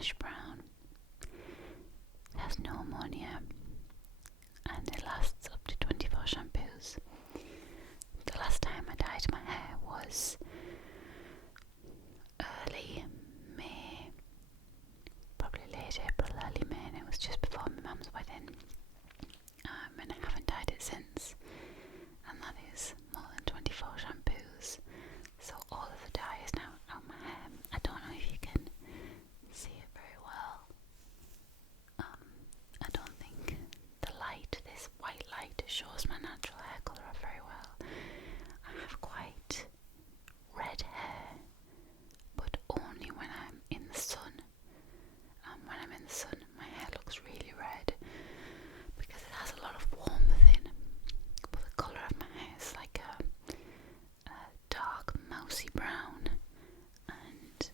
ash brown. It has no ammonia and it lasts up to 24 shampoos. The last time I dyed my hair was early May, probably late April, early May, and it was just before my mum's wedding. And I haven't dyed it since, and that is more than 24 shampoos. So all of the dye is now out my hair. I don't know if you can see it very well. I don't think the light, this white light, shows my natural hair colour very well. I have quite red hair, but only when I'm in the sun. When I'm in the sun, my hair looks really red because it has a lot of warmth in. But the colour of my hair is like a dark mousy brown. And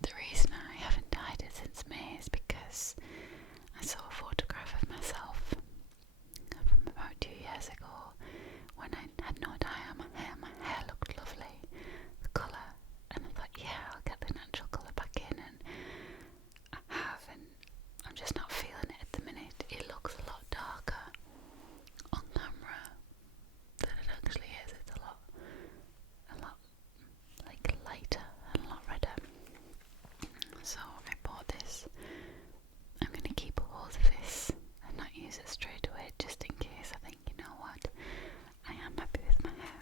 the reason I haven't dyed it since May is because I saw a photograph of myself from about 2 years ago when I had no dye on my hair. My hair looked lovely, the colour, and I thought, yeah, I'll get the natural colour back in, and I have, and I'm just not feeling it at the minute. It looks a lot darker on camera than it actually is. It's a lot like lighter and a lot redder. So I bought this. I'm going to keep a hold of this and not use it straight away, just in case. I think, you know what, I am happy with my hair.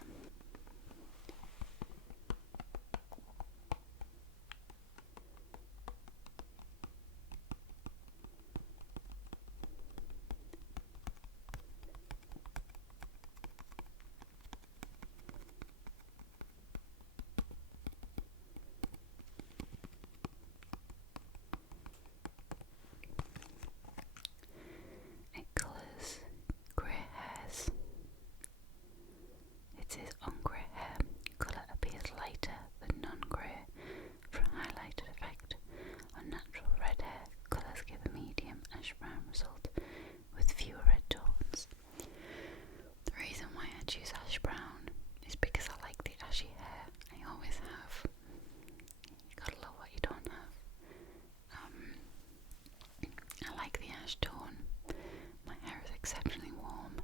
It colours grey hairs. It says on grey hair, colour appears lighter than non-grey for a highlighted effect. On natural red hair, colours give a medium ash brown result with fewer red tones. The reason why I choose ash brown is because I like the ashy hair. I always have. You gotta love what you don't have. I like the ash tone. My hair is exceptionally warm,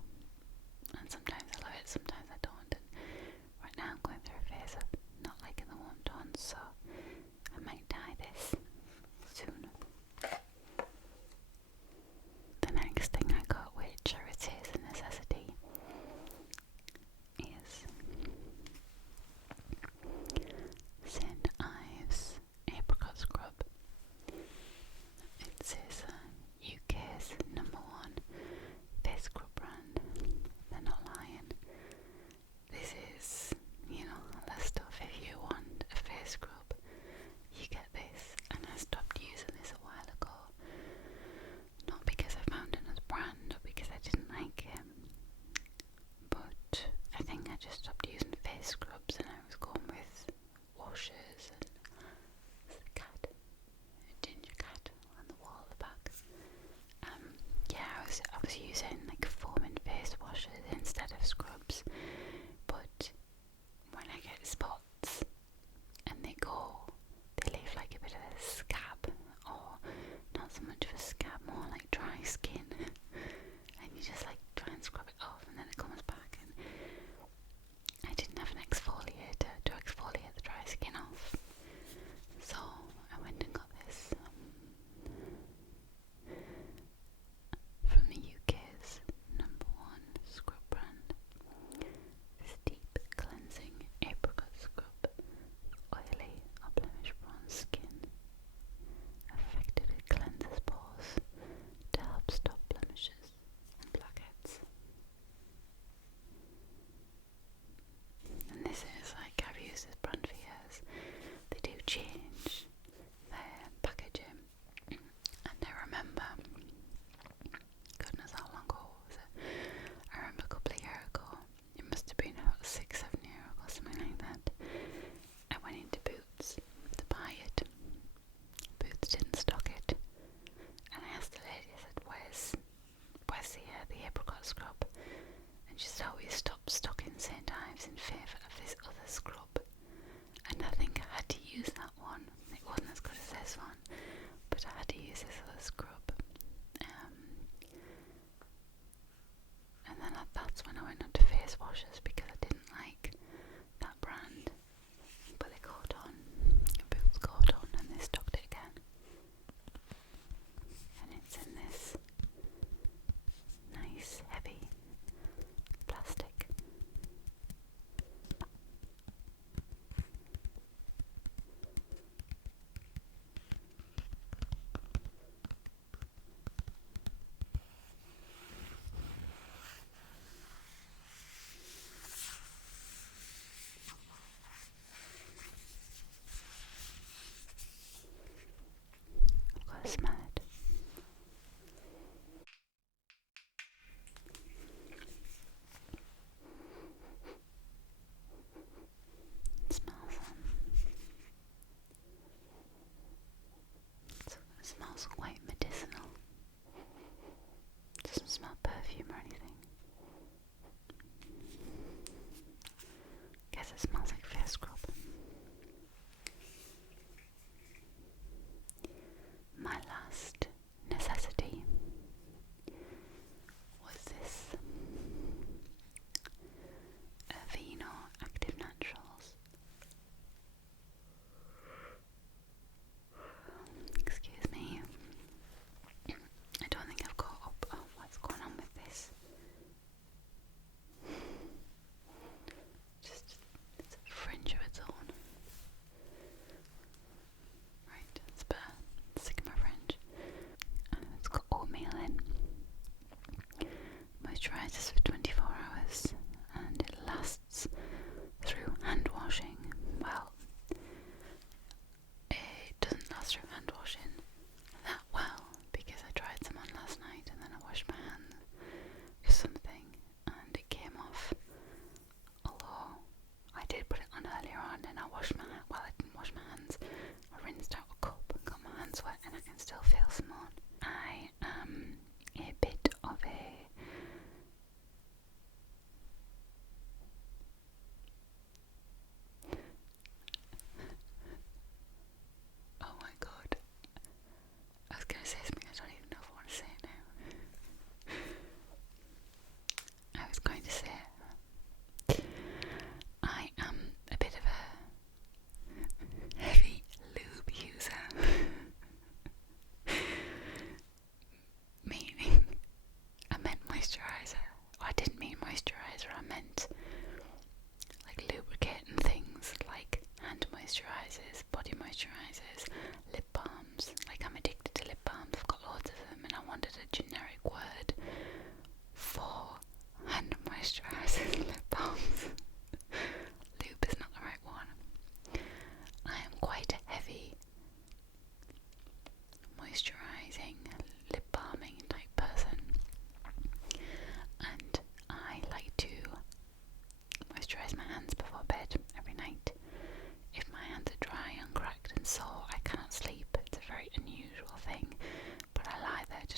and sometimes I love it, sometimes I don't. And right now I'm going through a phase of not liking the warm tones, so I might dye this soon. The next thing I got, which I would say is a necessity, is St. Ives Apricot Scrub. It says UK's #1 face scrub brand. They're not lying. This is, the stuff. If you want a face scrub, you get this. And I stopped using this a while ago. Not because I found another brand or because I didn't like it, but I think I just stopped using face scrubs and I was going with washes and there's a cat, a ginger cat on the wall at the back. I was using like foaming face washes instead of scrubs, but when I get spots and they leave like a bit of a scab, or not so much of a scab, more like dry skin, and you just like try and scrub it off and then it comes back, and I didn't have an exfoliator to exfoliate the dry skin off, so I went and got this from the UK's #1 scrub brand. This deep cleansing apricot scrub for oily or blemish bronze skin. Effectively cleanses pores to help stop blemishes and blackheads. And this is like, I've used this brand for years. They do change their packaging, and I remember, goodness, how long ago was it? I remember a couple of years ago, it must have been about 6-7 years ago, something like that. I went into Boots to buy it. Boots didn't stock it, and I asked the lady, I said, where's the apricot scrub? And she said, oh, we stopped stocking St. Ives in favour of this other scrub. And I think I had to use that one. It wasn't as good as this one, but I had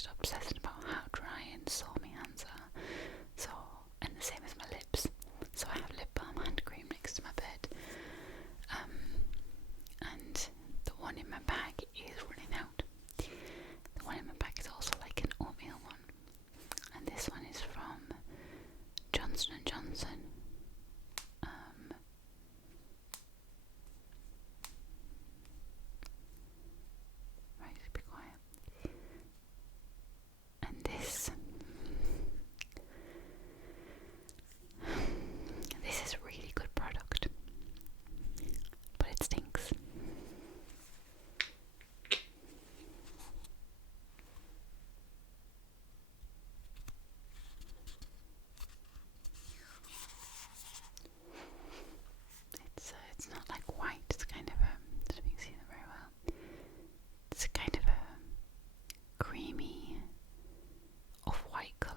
just obsessing about how dry and sore my hands are. So, and the same as my lips. So I have lip balm hand cream next to my bed. And the one in my bag is running out. The one in my bag is also like an oatmeal one. And this one is from Johnson & Johnson. Right, just be quiet. And this is a really good product, but it stinks. It's not like white, it's kind of I don't know if you can see that very well. It's kind of a creamy off-white colour.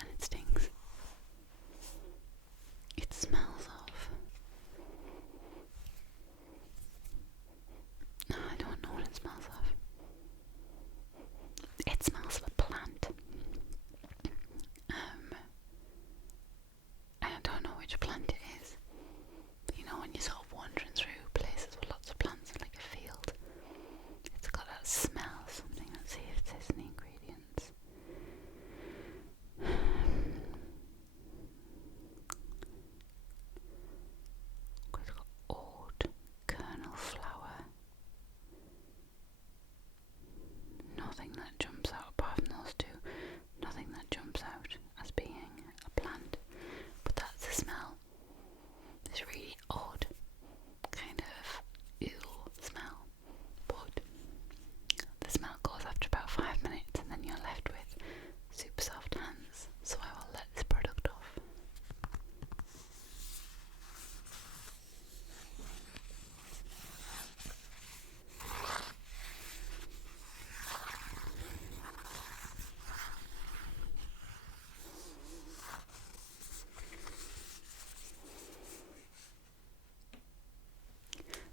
And it stings. It smells of... No, I don't know what it smells of. It smells of a plant. I don't know which plant it is. But you know when you're sort of wandering through places with lots of plants in like a field, it's got that smell of something. Let's see if it says in the ingredients. It's got oat, kernel flour. Nothing that jumps out apart from those two. Nothing that jumps out as being a plant. But that's the smell. This really odd kind of ill smell. But the smell goes after about 5 minutes and then you're left with super soft hands. So I will let this product off.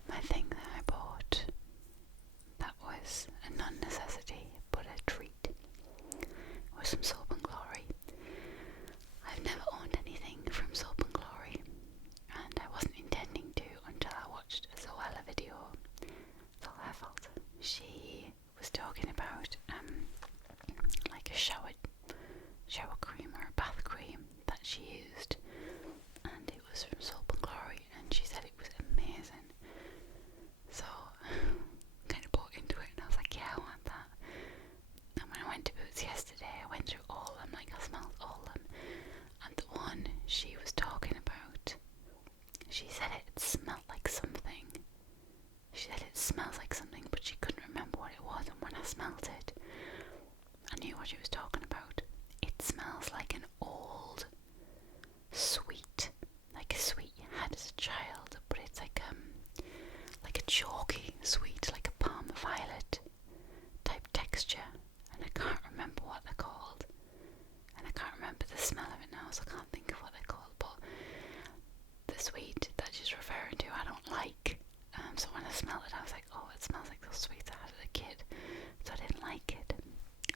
My thing that I bought that was a non-necessity but a treat was some Soap and Glory. I've never owned anything from Soap and Glory, and I wasn't intending to until I watched a Zoella video. It's all her fault. She was talking about like a shower cream or a bath cream that she used, and it was from Soap and Glory, and she said it was amazing. So kind of bought into it, and I was like, yeah, I want that. And when I went to Boots yesterday, I went through all of them, like I smelled all of them, and the one she was talking about, she said it smelled like something. She said it smells like something, but she couldn't remember what it was, and when I smelled it, I knew what she was talking about. It smells like an old sweet, like a sweet you had as a child, but it's like a chalky sweet, like a palm violet type texture, and I can't remember what they're called, and I can't remember the smell of it now, so I can't think of what they're called. But the sweet that she's referring to, I don't like. So when I smelled it, I was like, oh, it smells like those sweets I had as a kid, so I didn't like it.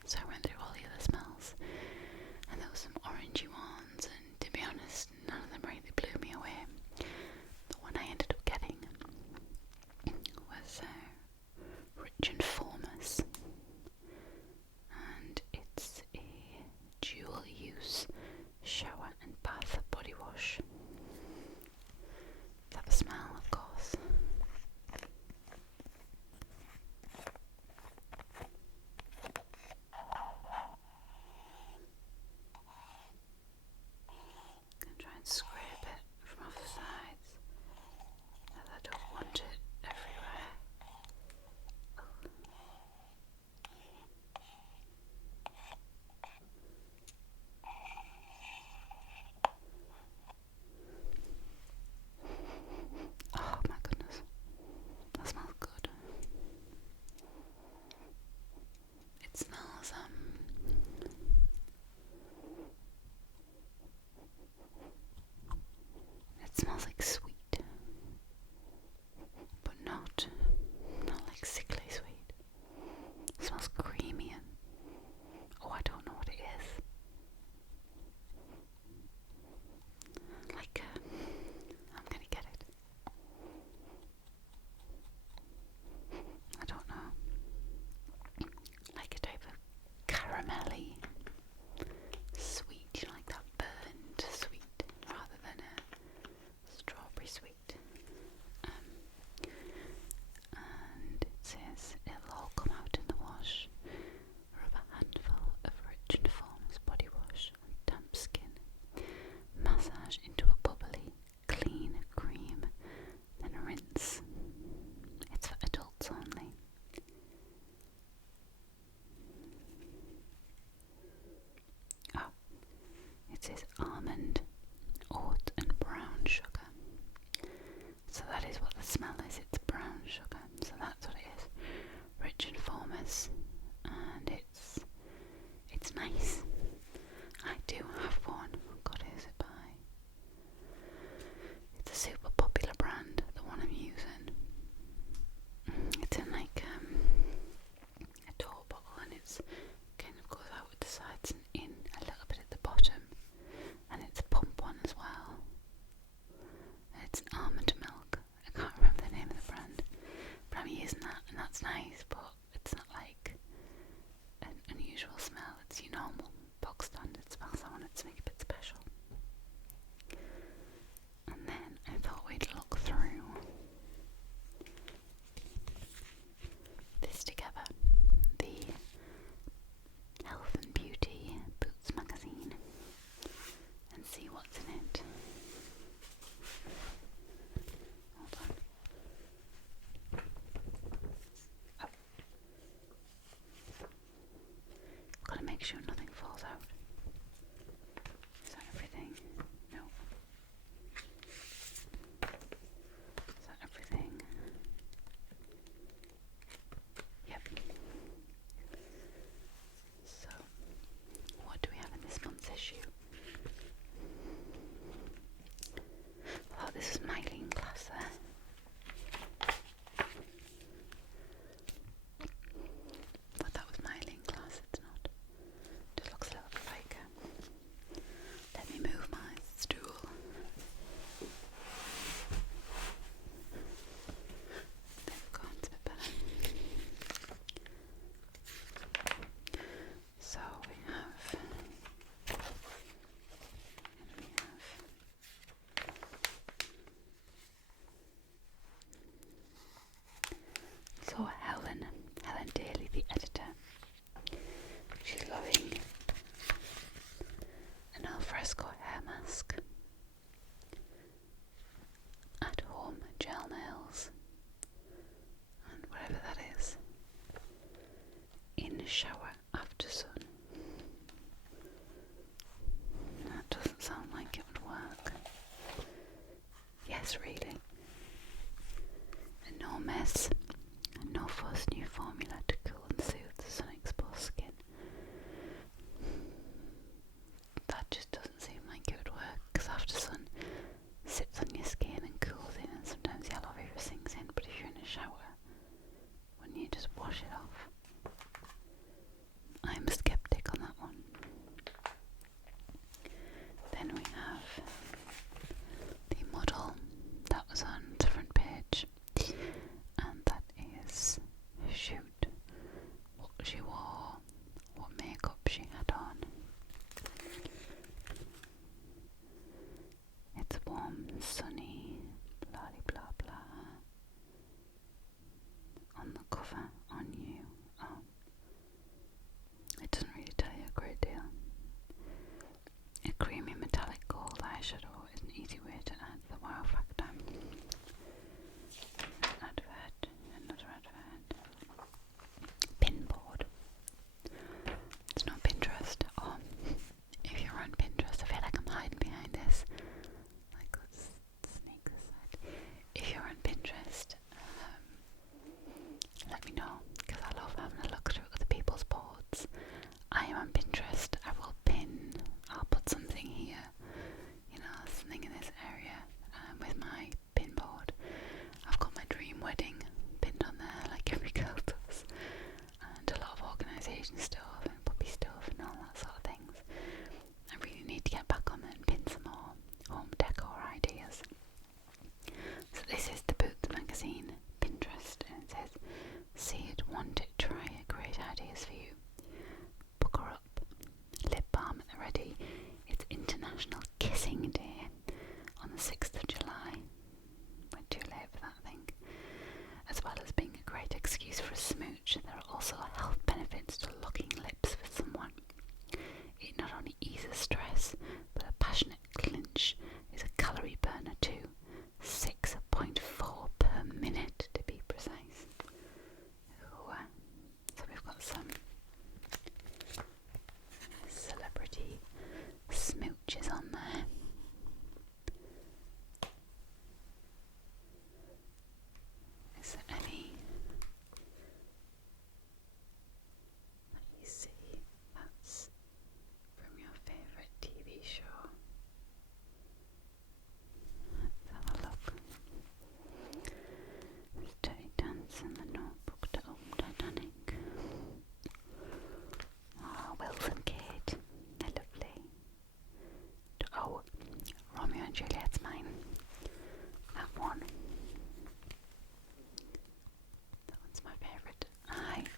So I went through all the other smells, and there were some orangey ones, and to be honest, none of them really blew me away. The one I ended up getting was Rich and Formous, and it's a dual use shower and bath body wash. Have a smell, of course. it says almond, oat and brown sugar. So that is what the smell is, it's brown sugar. So that's what it is. Rich and formous, and it's nice. I do have one. Oh God, who's it by? It's a super popular brand, the one I'm using. It's in like a tall bottle, and it's kind of goes out with the sides and in a little bit at the bottom, and it's a pump one as well. It's an almond milk. I can't remember the name of the brand, but I'm using that, and that's nice, but it's not like an unusual smell. It's your normal box standard smell, so I wanted to make it a bit special. And then I thought we'd look through this together, the Health and Beauty Boots magazine, and see what's in it. Hold on. Oh. Gotta make sure nothing falls out. Is that everything? No. Is that everything? Yep. So, what do we have in this month's issue? Oh, this is Myline Glass there. But that was Myline Glass, it's not. Just looks a little bit like let me move my stool. There we go, it's a bit better. So we have so Helen Daly, the editor, she's loving an alfresco hair mask, at home gel nails, and whatever that is, in the shower after sun. That doesn't sound like it would work. Yes, really. And no mess, and no fuss, new formula to cool and soothe the sun-exposed skin. That just doesn't seem like it would work, because after sun sits on your skin and cools in, and sometimes the aloe vera sinks in, but if you're in a shower, wouldn't you just wash it off? I'm a skeptic on that one. Then we have the model that was on the front page, and that is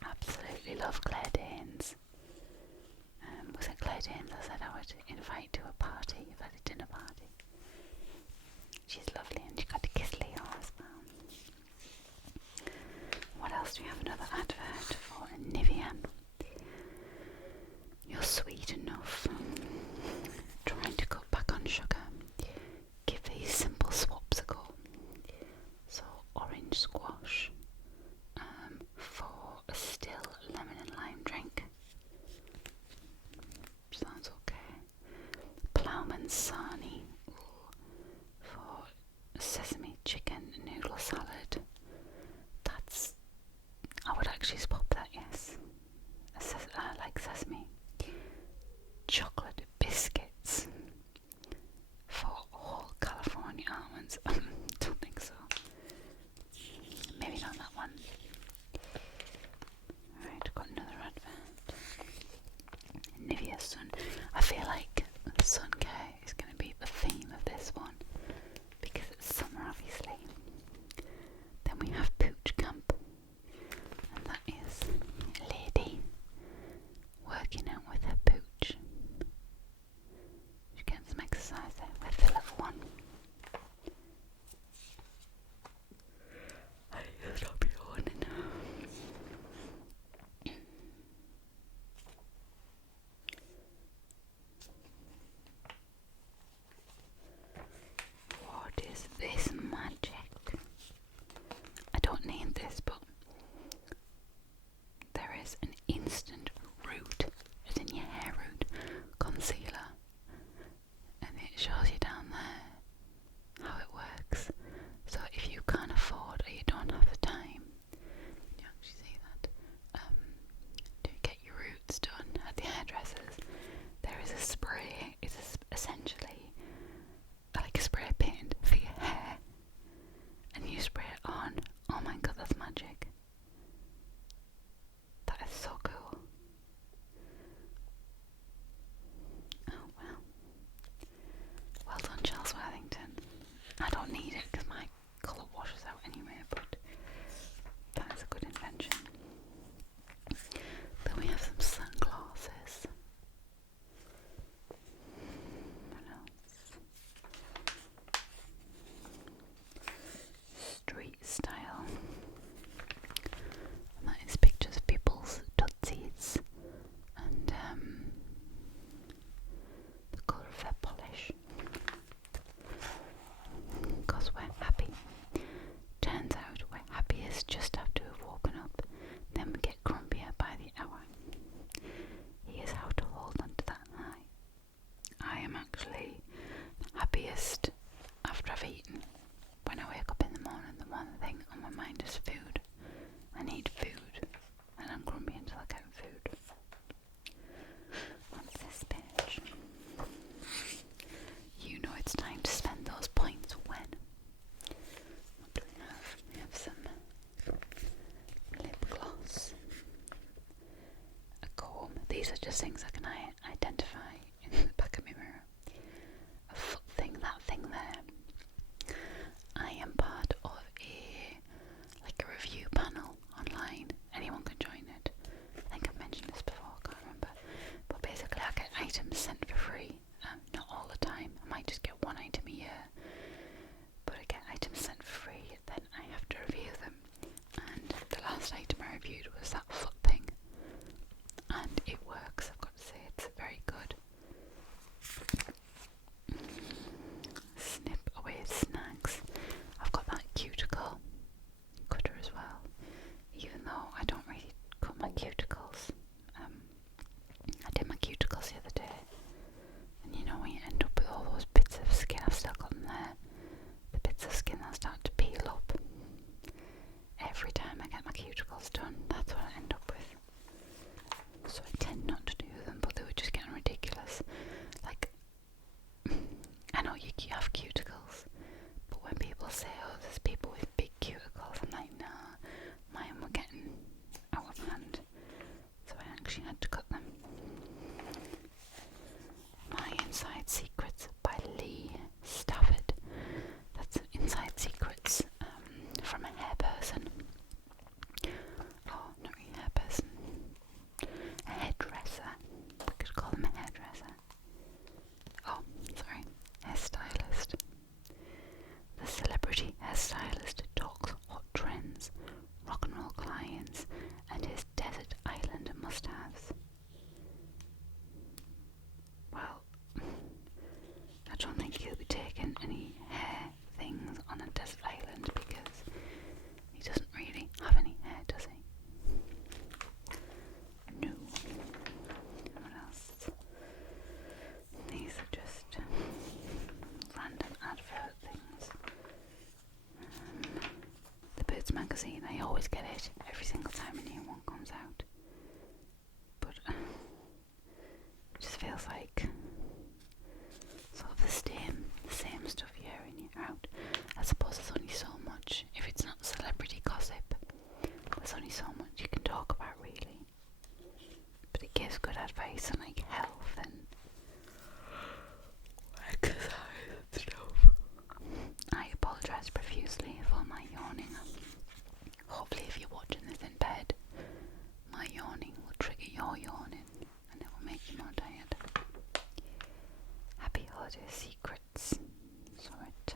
Absolutely love Claire Danes. Was it Claire Danes I said I would invite to a party, if I had a dinner party? She's lovely, and she got to kiss Leo as well. What else do we have? Another advert for Nivea. You're sweet enough. Trying to cut back on sugar. Give these simple swaps a go. So orange squash for a still lemon and lime drink. Sounds okay. Ploughman's sarnie for sesame chicken noodle salad. I would actually swap that, yes. I like sesame. Chocolate biscuits for all California almonds. Don't think so. Maybe not that one. Alright, got another advert. Nivea Sun. I feel like sun care is going to be the theme of this one because it's summer, obviously. Then we have Pooch Camp, and that is a lady working out with her pooch. She's getting some exercise there with the little one. I just stop yawning. What is this magic? I don't need this, but there is an instant root, as in your hair root, concealer, and it shows you down there how it works. So if you can't afford or you don't have the time, you actually see that, to get your roots done at the hairdressers, there is a spray. It's essentially like a spray paint for your hair, and you spray it on. Oh my god, that's magic. That is so cool. Oh well. Well done, Charles Worthington. I don't need it because my colour washes out anyway, but that is a good invention. Then we have some sunglasses. What else? Street style. And that is pictures of people's tootsies and the colour of their polish. Because we're happy. Turns out we're happiest just after we've woken up, then we get grumpier by the hour. Here's how to hold on to that high. I am actually happiest after I've eaten. When I wake up in the morning, the one thing on my mind is food. I need food, and I'm grumpy until I get food. What's this page? You know it's time to spend those points when? What do we have? We have some lip gloss, a comb. These are just things I can identify in the back of my mirror. A foot thing, that thing there. I am part of a review panel online. Anyone can join it. I think I've mentioned this before, I can't remember. But basically I get items sent for free. Not all the time. I might just get one item a year. But I get items sent for free, then I have to review them. And the last item I reviewed was that foot thing. And it works, I've got to say, it's very good. Snip away snags. I've got that cuticle cutter as well, even though I don't really cut my cuticles. I did my cuticles the other day, and you know when you end up with all those bits of skin, I've still got them there, the bits of skin that start to peel up. Every time I get my cuticles done, that's what I end get it every single time a new one comes out. But it just feels like sort of the same stuff year in year out. I suppose there's only so much, if it's not celebrity gossip, there's only so much you can talk about really. But it gives good advice on like health and exercise and stuff. I apologise profusely for my yawning. Hopefully if you're watching this in bed, my yawning will trigger your yawning and it will make you more tired. Happy Holiday Secrets. So it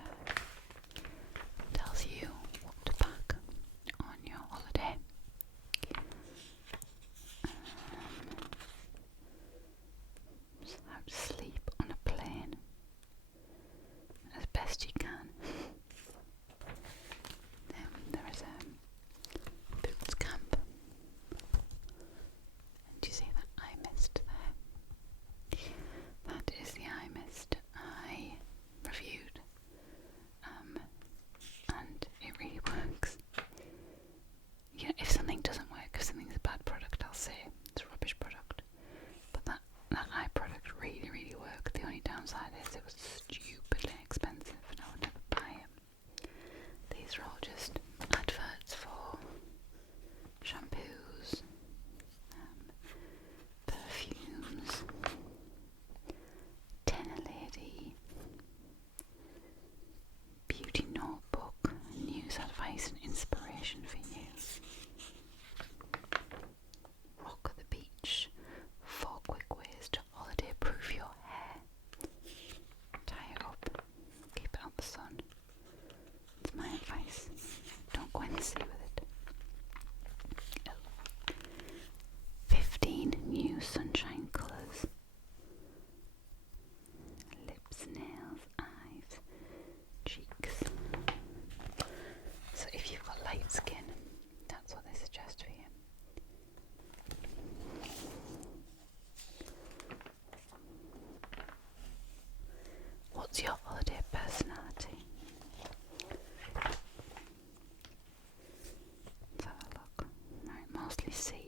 tells you what to pack on your holiday. How to sleep on a plane as best you can. There is a boots camp. And do you see that eye mist there? That is the eye mist I reviewed. And it really works. Yeah, if something doesn't work, if something's a bad product, I'll say it's a rubbish product. But that eye product really worked. The only downside is it was stupidly expensive and I would never buy it. These are all just adverts for shampoos, perfumes, Tenor Lady, beauty notebook, news advice and inspiration for you. Rock the beach, 4 quick ways to holiday proof your hair. Tie it up, keep it out the sun. It's my advice. Don't go in the sea with it. 15 new sunshine colours. Lips, nails, eyes, cheeks. So if you've got light skin, that's what they suggest for you. What's your holiday personality? Let's have a look. Right, mostly sea.